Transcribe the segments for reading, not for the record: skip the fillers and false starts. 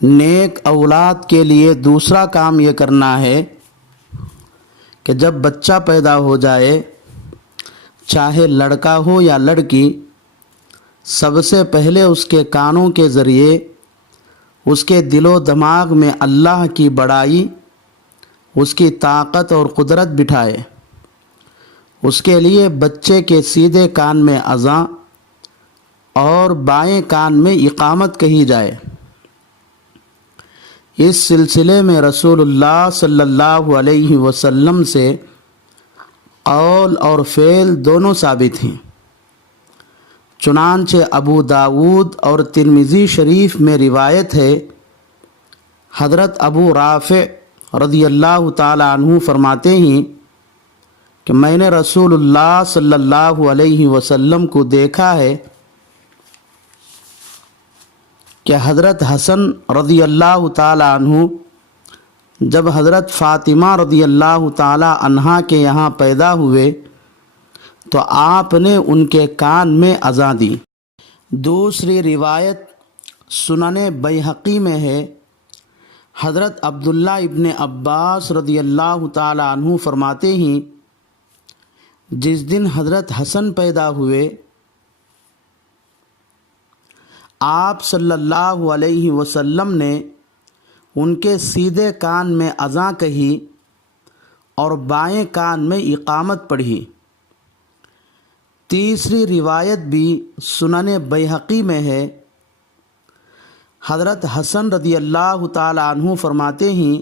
نیک اولاد کے لیے دوسرا کام یہ کرنا ہے کہ جب بچہ پیدا ہو جائے، چاہے لڑکا ہو یا لڑکی، سب سے پہلے اس کے کانوں کے ذریعے اس کے دل و دماغ میں اللہ کی بڑائی، اس کی طاقت اور قدرت بٹھائے۔ اس کے لیے بچے کے سیدھے کان میں اذان اور بائیں کان میں اقامت کہی جائے۔ اس سلسلے میں رسول اللہ صلی اللہ علیہ وسلم سے قول اور فعل دونوں ثابت ہیں۔ چنانچہ ابو داود اور ترمذی شریف میں روایت ہے، حضرت ابو رافع رضی اللہ تعالی عنہ فرماتے ہیں کہ میں نے رسول اللہ صلی اللہ علیہ وسلم کو دیکھا ہے کہ حضرت حسن رضی اللہ تعالی عنہ جب حضرت فاطمہ رضی اللہ تعالی عنہا کے یہاں پیدا ہوئے تو آپ نے ان کے کان میں اذان دی۔ دوسری روایت سنن بیہقی میں ہے، حضرت عبداللہ ابن عباس رضی اللہ تعالی عنہ فرماتے ہیں، جس دن حضرت حسن پیدا ہوئے آپ صلی اللہ علیہ وسلم نے ان کے سیدھے کان میں اذان کہی اور بائیں کان میں اقامت پڑھی۔ تیسری روایت بھی سنن بیہقی میں ہے، حضرت حسن رضی اللہ تعالی عنہ فرماتے ہیں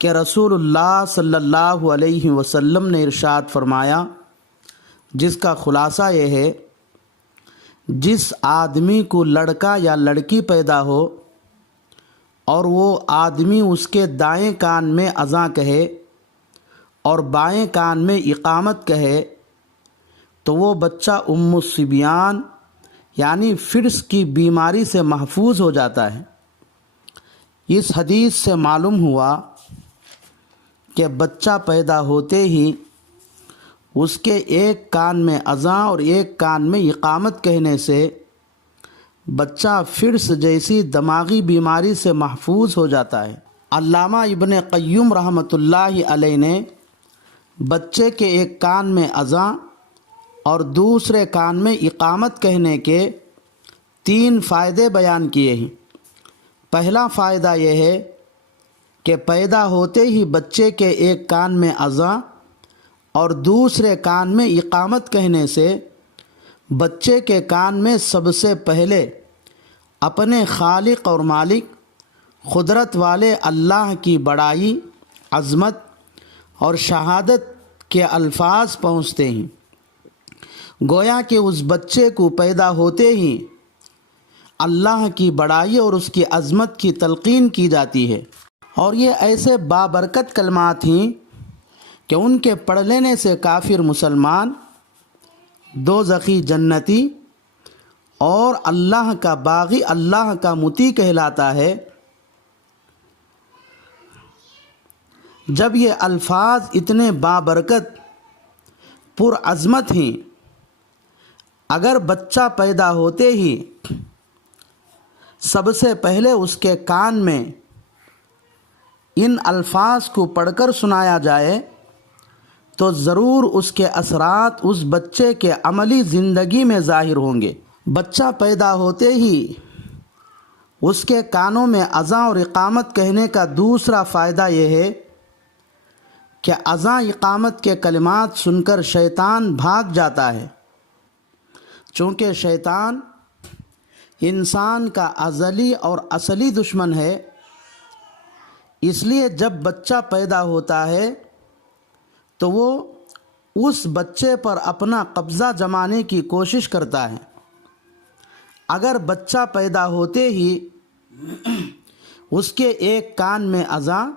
کہ رسول اللہ صلی اللہ علیہ وسلم نے ارشاد فرمایا، جس کا خلاصہ یہ ہے، جس آدمی کو لڑکا یا لڑکی پیدا ہو اور وہ آدمی اس کے دائیں کان میں اذان کہے اور بائیں کان میں اقامت کہے تو وہ بچہ ام الصبیان یعنی فٹس کی بیماری سے محفوظ ہو جاتا ہے۔ اس حدیث سے معلوم ہوا کہ بچہ پیدا ہوتے ہی اس کے ایک کان میں اذان اور ایک کان میں اقامت کہنے سے بچہ فٹس جیسی دماغی بیماری سے محفوظ ہو جاتا ہے۔ علامہ ابن قیم رحمۃ اللہ علیہ نے بچے کے ایک کان میں اذان اور دوسرے کان میں اقامت کہنے کے 3 فائدے بیان کیے ہیں۔ پہلا فائدہ یہ ہے کہ پیدا ہوتے ہی بچے کے ایک کان میں اذان اور دوسرے کان میں اقامت کہنے سے بچے کے کان میں سب سے پہلے اپنے خالق اور مالک قدرت والے اللہ کی بڑائی، عظمت اور شہادت کے الفاظ پہنچتے ہیں۔ گویا کہ اس بچے کو پیدا ہوتے ہی اللہ کی بڑائی اور اس کی عظمت کی تلقین کی جاتی ہے، اور یہ ایسے بابرکت کلمات ہیں کہ ان کے پڑھ لینے سے کافر مسلمان دوزخی جنتی اور اللہ کا باغی، اللہ کا مطیع کہلاتا ہے۔ جب یہ الفاظ اتنے بابرکت پرعظمت ہیں، اگر بچہ پیدا ہوتے ہی سب سے پہلے اس کے کان میں ان الفاظ کو پڑھ کر سنایا جائے تو ضرور اس کے اثرات اس بچے کے عملی زندگی میں ظاہر ہوں گے۔ بچہ پیدا ہوتے ہی اس کے کانوں میں اذان اور اقامت کہنے کا دوسرا فائدہ یہ ہے کہ اذان اقامت کے کلمات سن کر شیطان بھاگ جاتا ہے۔ چونکہ شیطان انسان کا ازلی اور اصلی دشمن ہے، اس لیے جب بچہ پیدا ہوتا ہے تو وہ اس بچے پر اپنا قبضہ جمانے کی کوشش کرتا ہے۔ اگر بچہ پیدا ہوتے ہی اس کے ایک کان میں اذان،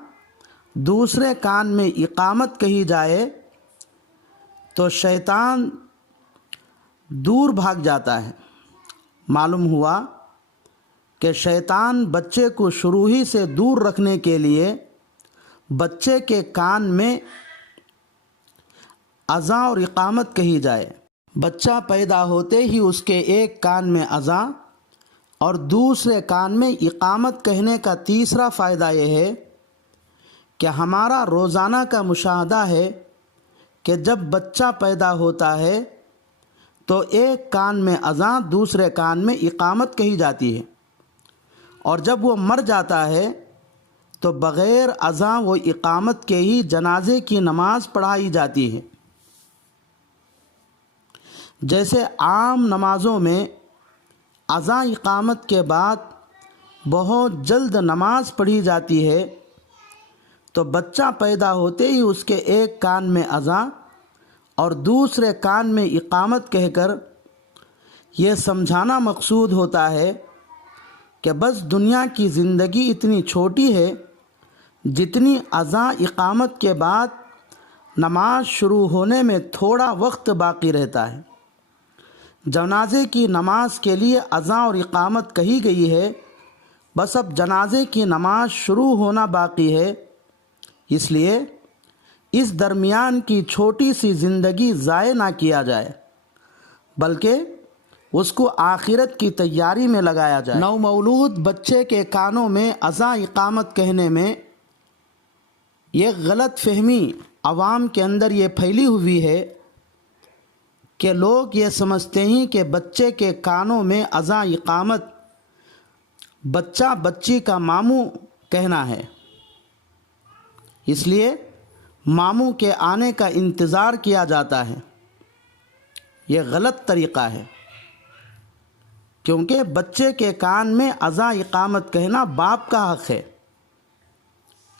دوسرے کان میں اقامت کہی جائے تو شیطان دور بھاگ جاتا ہے۔ معلوم ہوا کہ شیطان بچے کو شروع ہی سے دور رکھنے کے لیے بچے کے کان میں اذان اور اقامت کہی جائے۔ بچہ پیدا ہوتے ہی اس کے ایک کان میں اذان اور دوسرے کان میں اقامت کہنے کا تیسرا فائدہ یہ ہے کہ ہمارا روزانہ کا مشاہدہ ہے کہ جب بچہ پیدا ہوتا ہے تو ایک کان میں اذان دوسرے کان میں اقامت کہی جاتی ہے، اور جب وہ مر جاتا ہے تو بغیر اذان و اقامت کے ہی جنازے کی نماز پڑھائی جاتی ہے۔ جیسے عام نمازوں میں اذان اقامت کے بعد بہت جلد نماز پڑھی جاتی ہے، تو بچہ پیدا ہوتے ہی اس کے ایک کان میں اذان اور دوسرے کان میں اقامت کہہ کر یہ سمجھانا مقصود ہوتا ہے کہ بس دنیا کی زندگی اتنی چھوٹی ہے جتنی اذان اقامت کے بعد نماز شروع ہونے میں تھوڑا وقت باقی رہتا ہے۔ جنازے کی نماز کے لیے اذان اور اقامت کہی گئی ہے، بس اب جنازے کی نماز شروع ہونا باقی ہے، اس لیے اس درمیان کی چھوٹی سی زندگی ضائع نہ کیا جائے بلکہ اس کو آخرت کی تیاری میں لگایا جائے۔ نومولود بچے کے کانوں میں اذان اقامت کہنے میں یہ غلط فہمی عوام کے اندر یہ پھیلی ہوئی ہے کہ لوگ یہ سمجھتے ہیں کہ بچے کے کانوں میں اذان اقامت بچہ بچی کا ماموں کہنا ہے، اس لیے ماموں کے آنے کا انتظار کیا جاتا ہے۔ یہ غلط طریقہ ہے، کیونکہ بچے کے کان میں اذان اقامت کہنا باپ کا حق ہے،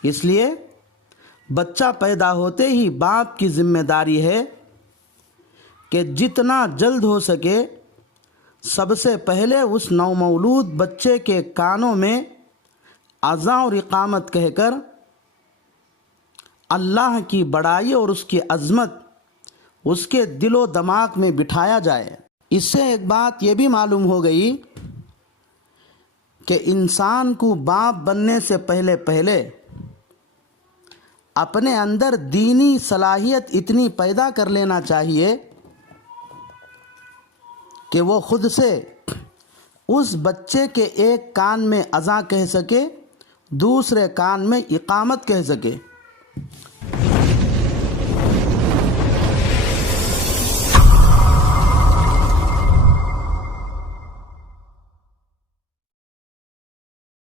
اس لیے بچہ پیدا ہوتے ہی باپ کی ذمہ داری ہے کہ جتنا جلد ہو سکے سب سے پہلے اس نومولود بچے کے کانوں میں اذان اور اقامت کہہ کر اللہ کی بڑائی اور اس کی عظمت اس کے دل و دماغ میں بٹھایا جائے۔ اس سے ایک بات یہ بھی معلوم ہو گئی کہ انسان کو باپ بننے سے پہلے اپنے اندر دینی صلاحیت اتنی پیدا کر لینا چاہیے کہ وہ خود سے اس بچے کے ایک کان میں اذان کہہ سکے، دوسرے کان میں اقامت کہہ سکے۔